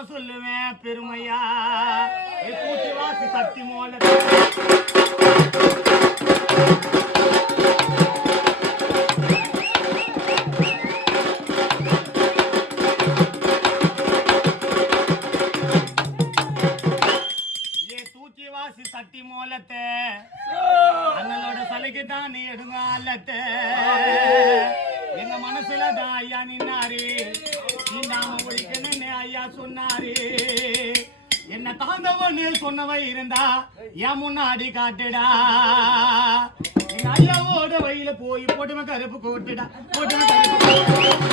நான் சொல்லுவேன் பெருமையா கூட்டி வாசி சக்தி மோல சட்டி மோலத்தை அண்ணனோட சலைக்கு தான் நீ எடுங்க அல்லத்தை எங்க மனசுல தான் ஐயா நின்னாரு நீண்டாம ஒழிக்கணும்னு ஐயா சொன்னாரு என்ன தாண்டவன்னு சொன்னவ இருந்தா என் முன்னாடி காட்டுடா எங்க ஐயாவோட வழியில போய் போட்டுமே கருப்பு கோட்டுடா போட்டுமே கருப்பு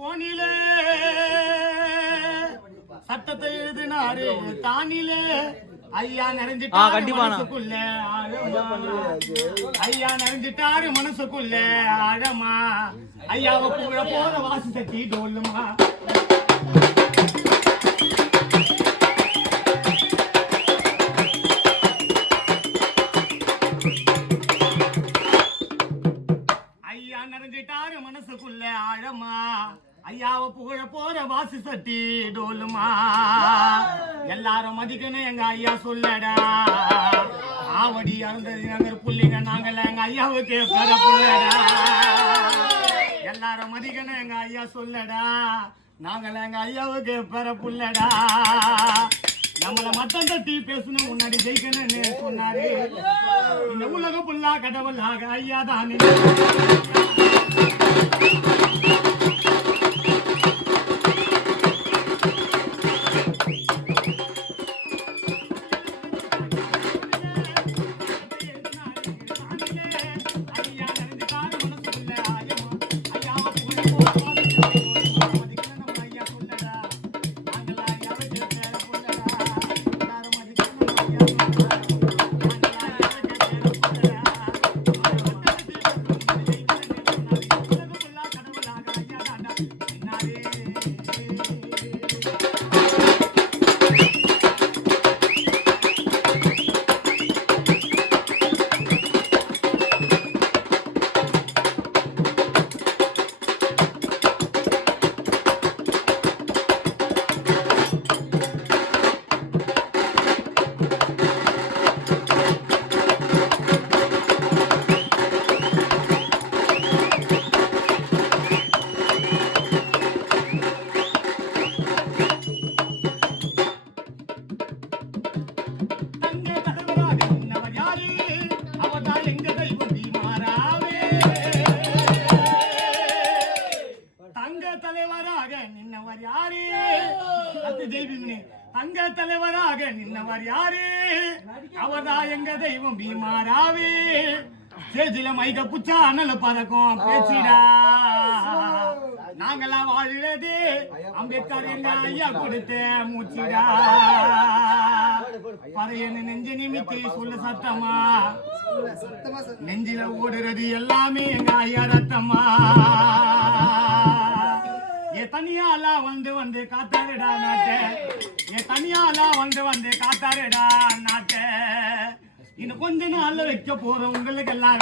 கோணில சட்டத்தை எழுதினாரு தானில ஐயா நிறைஞ்சிட்டாரு மனசுக்குள்ள ஐயா நிறைஞ்சிட்டாரு மனசுக்குள்ள ஆழமா ஐயாவை கூட போற வாசி சட்டி டோல்லுமா ஐயா நிறைஞ்சிட்டாரு மனசுக்குள்ள ஆழமா ஐயாவை புகழ போற வாசி சட்டி டோலுமா எல்லாரும் மதிக்கணும் எங்க ஐயா சொல்லடா ஆவடி அருந்ததி நகர் புள்ளிங்க நாங்கள எங்க ஐயாவுக்கு பெற புள்ளடா எல்லாரும் மதிக்கணும் எங்க ஐயா சொல்லடா நாங்கள எங்க ஐயாவுக்கு பெற புள்ளடா நம்மள மட்டம் தட்டி பேசணும் முன்னாடி ஜெயிக்கணும்னு சொன்னாரு இந்த உலக புல்லா கடவுளாக ஐயா தான் தங்க தலைவராக நின்னவர் யாரு அவர்தான் எங்க தெய்வம் பீமாராவே சேஜில மைக புச்சா அனல பறக்கும் பேச்சிடா நாங்கெல்லாம் வாழுறது அம்பேத்கர் எங்க ஐயா கொடுத்த மூச்சிடா பறையன்னு நெஞ்ச நிமித்தி சொல்ல சத்தமா நெஞ்சில ஓடுறது எல்லாமே எங்க ஐயா ரத்தமா தனியாலா வந்து காத்தாருடா நாட்டை தனியாலா வந்து காத்தாருடா நாட்டை இன்னும் கொஞ்ச நாள்ல வைக்க போறோம் உங்களுக்கு எல்லாம்